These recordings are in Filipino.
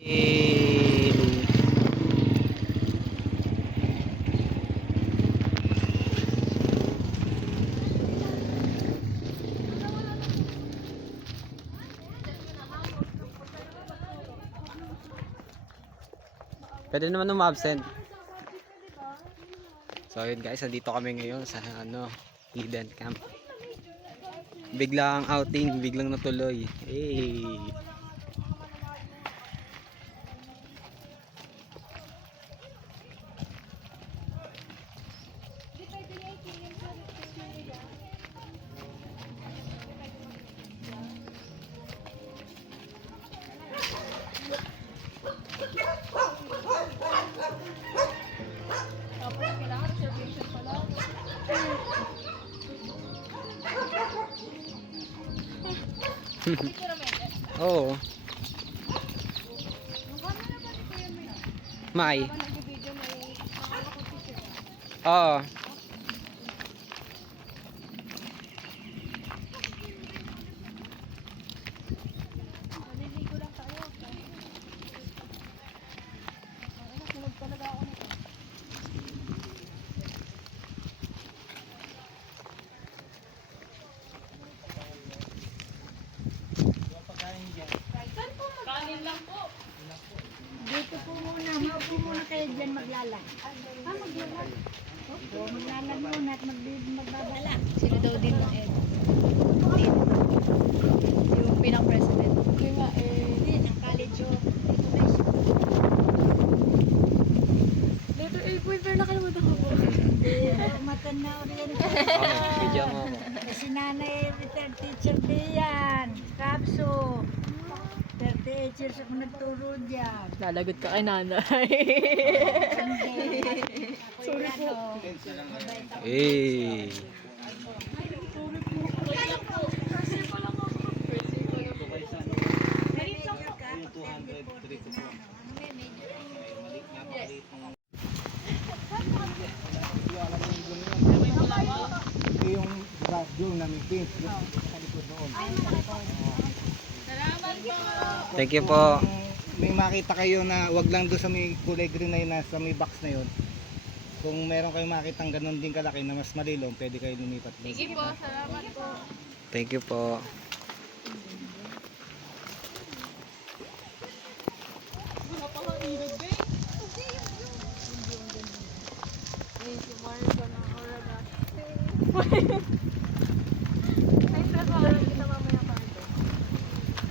Eh, pwede naman umabsent. So yun guys, nandito kami ngayon sa hidden camp. Biglang outing, biglang natuloy. Hey. Oo. May. Oo. Dito po muna, maupo muna kayo dyan maglalang. Maglalang? Opo, maglalang muna at magbabala. Sino daw din ng Ed? Din. Yung pinang-president. Hindi nga din, ang college of education. Letter A, boy, pero nakalimutan ko po. Matanaw rin. Video mo ako. Si nanay, retired teacher diyan. Kapso. 38 years ako nagturo diyan. Lalagot ka kay nanay. Sorry po. Hey. Yung yung namipin sa likod doon. Thank you po. May makita kayo na wag lang doon sa may kulay green na yun, sa may box na yun. Kung meron kayong makitang ganun din kalaki na mas malilong, pwede kayo lumipat doon. Sige po, salamat po. Thank you po.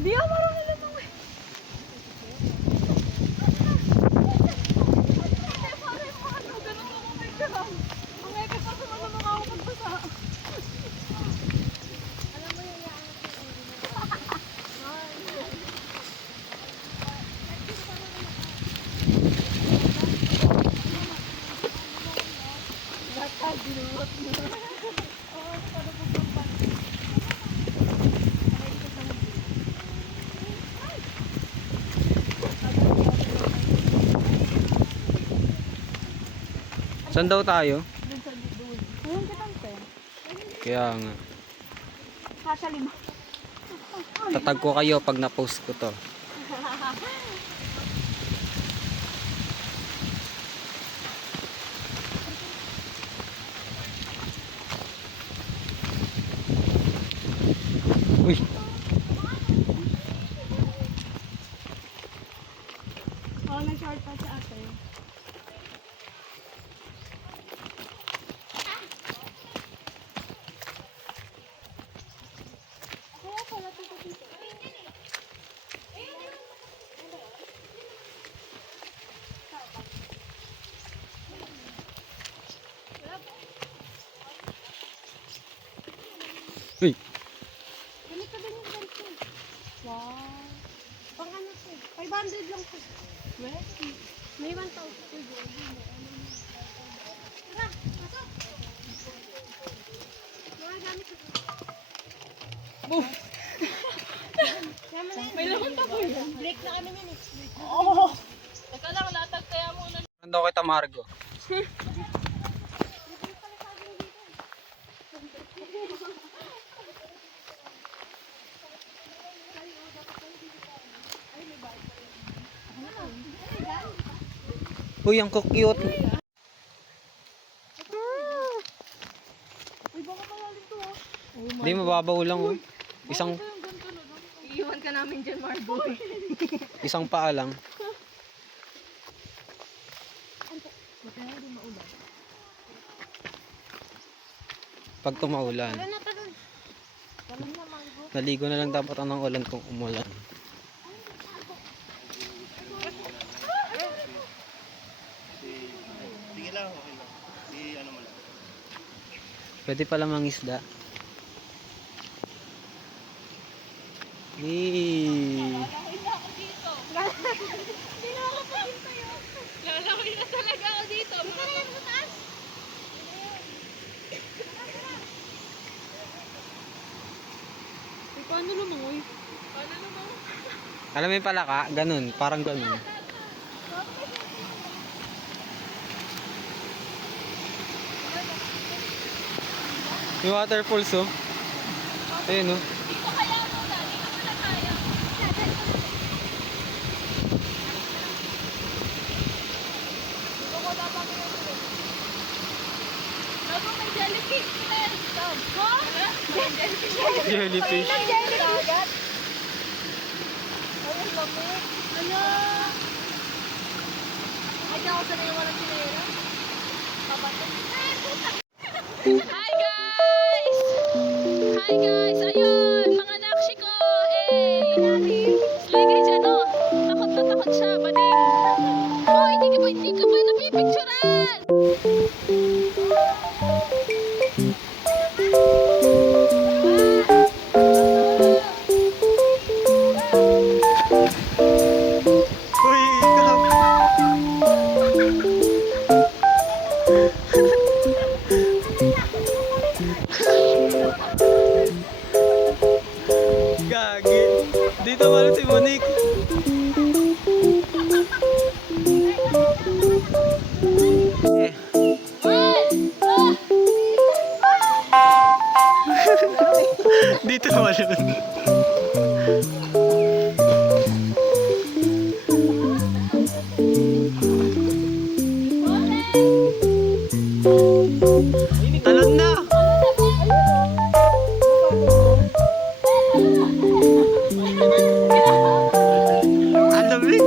Di ako marunong lang naman. Saan daw tayo? Ayun ka tante. Kaya nga. Kasalima. Tatag ko kayo pag na-post ko to. Uy. Oo, nag-short pa sa ate. Uy. Ganito din yung ganito. Wow. Pang ano po? 500 lang po. May 1,000 po dyan. Tara, pasok. Mga gamit ko. May laman pa po yan. Break na kami yan. Oo. Teka lang, latag kaya muna. Saan daw kita, Margo? Uy, ang cute. Uy, baka malalim to ah. Hindi, mababaw lang. Oh. Isang, Iiwan ka namin dyan, Marboy. isang paa lang. Pag tumaulan. Tara na, tara. Tara na, Margo. Naligo na lang dapat ang ng ulan kung umulan. Sige lang, okay lang. Di ano mo lang. Pwede pala mangisda. Eee. Lalaki na talaga ako dito. Paano lumangoy? Alam mo yung palaka? Ganun, parang ganun. Yung waterfalls oh. Ayun oh. Bago may jellyfish. Ha? Jellyfish. Ano? Ay, ako sa nang walang sinera. Hi guys! Hi guys! Ayun! Mga nakshi ko! Slay guys, ano? Takot na takot siya, bading! Oh, hindi ko pa napipicturan! Uy, ikaw. Gagi. Dito pala si Monique. Eh. Dito pala. Talon na. Ang lamig.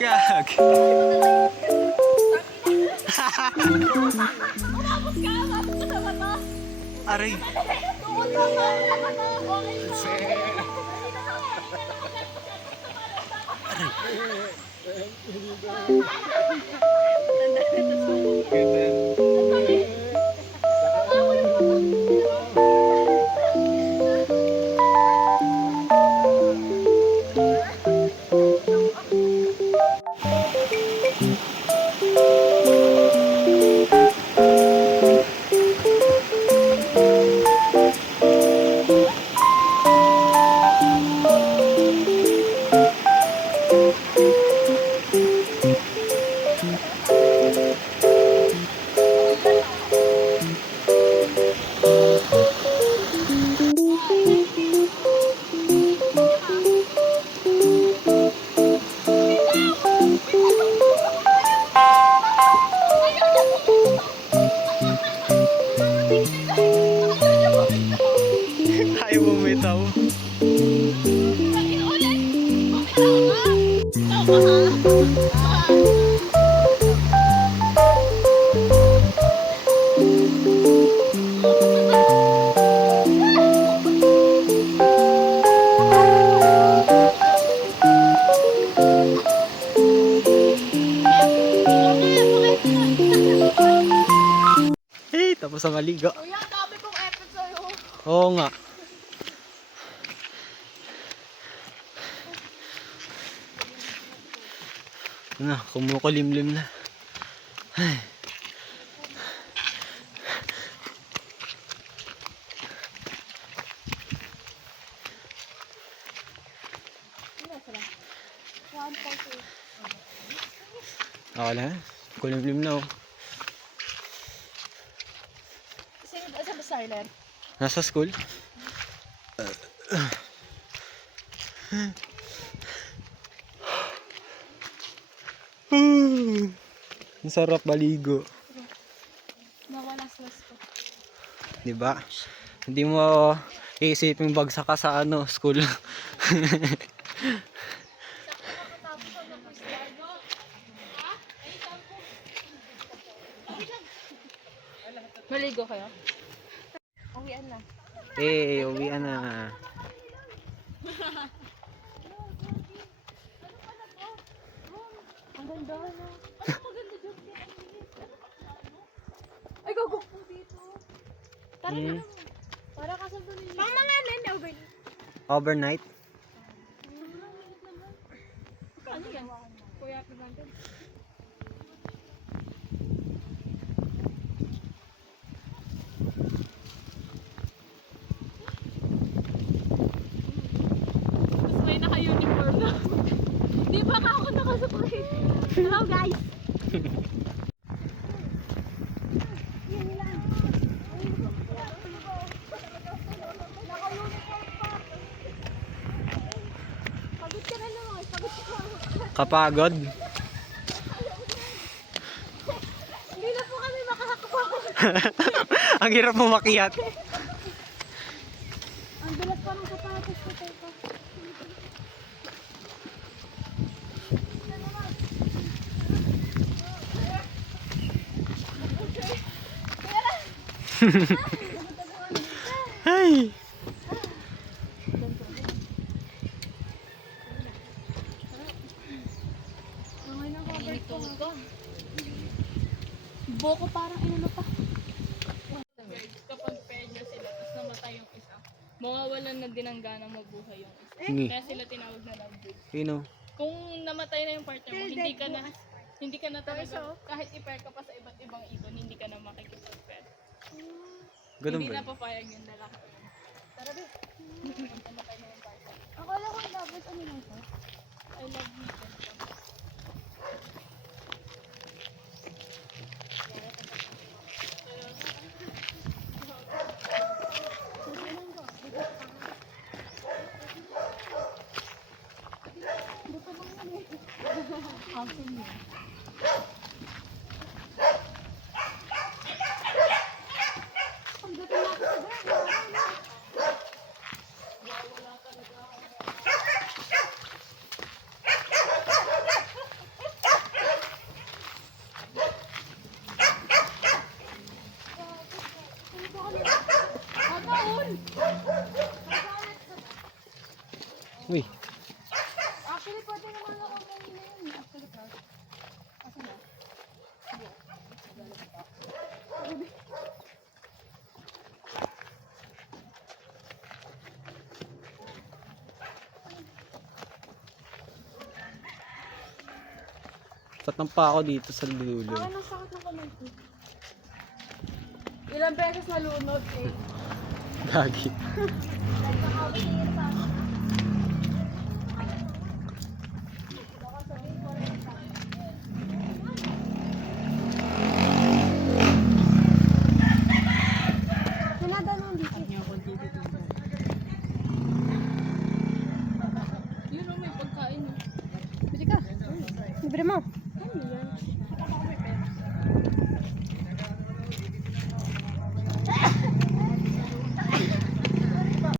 Gag. Aray. Ayaw bumitaw. Eh, tapos ang maligo. Kuya, dami kong effort sa'yo. Oo nga. Na, kumukulimlim na. Ay. Ako na. Kulimlim na oh. Asa ba silent? Nasa school? Ang sarap baligo. Nawalas-las ko. Diba? Hindi mo iisipin bagsak ka sa ano, school. Maligo kayo? Uwian na. Eh, uwian na. Ang ganda na. Ano maganda dyan? Ay, gago po dito. Tara na lang. Para kasabon ninyo. Pang mga nan, Overnight? ano yan? Kuya, paganda. Tapos may naka-uniform na. Di ba ka ako nakasakay? Hello guys! Pagod ka na naman. Pagod ka na. Kapagod? Hindi na po kami makakapagod. Ang hirap mo makiat. Ang bilas pa ng sapatos ko. Teka. Ay! Boko parang inano pa. Kapag pair nyo sila, tapos namatay yung isa, mawawalan na din ang gana mabuhay yung isa. Hindi. Kaya sila tinawag na love bird. Sino? Kung namatay na yung partner mo, hindi ka na talaga, kahit i-pair ka pa sa iba't ibang ibon, hindi ka na makikipag-pair. Ganun Hindi ba? na papayag yung lalaki. Tara, be. Pag namatay na yung partner. Akala ko dapat ano lang to. I love you. Uy, Actually, pwede naman ako kanina yun. Actually, class. Asa na? tatampa ako dito sa dulo. Akin ang sakit ng kamay ko. Ilang beses nalunod eh. Gagi. Sinada nung dito. Yun o, may pagkain. Bili ka. Libre mo.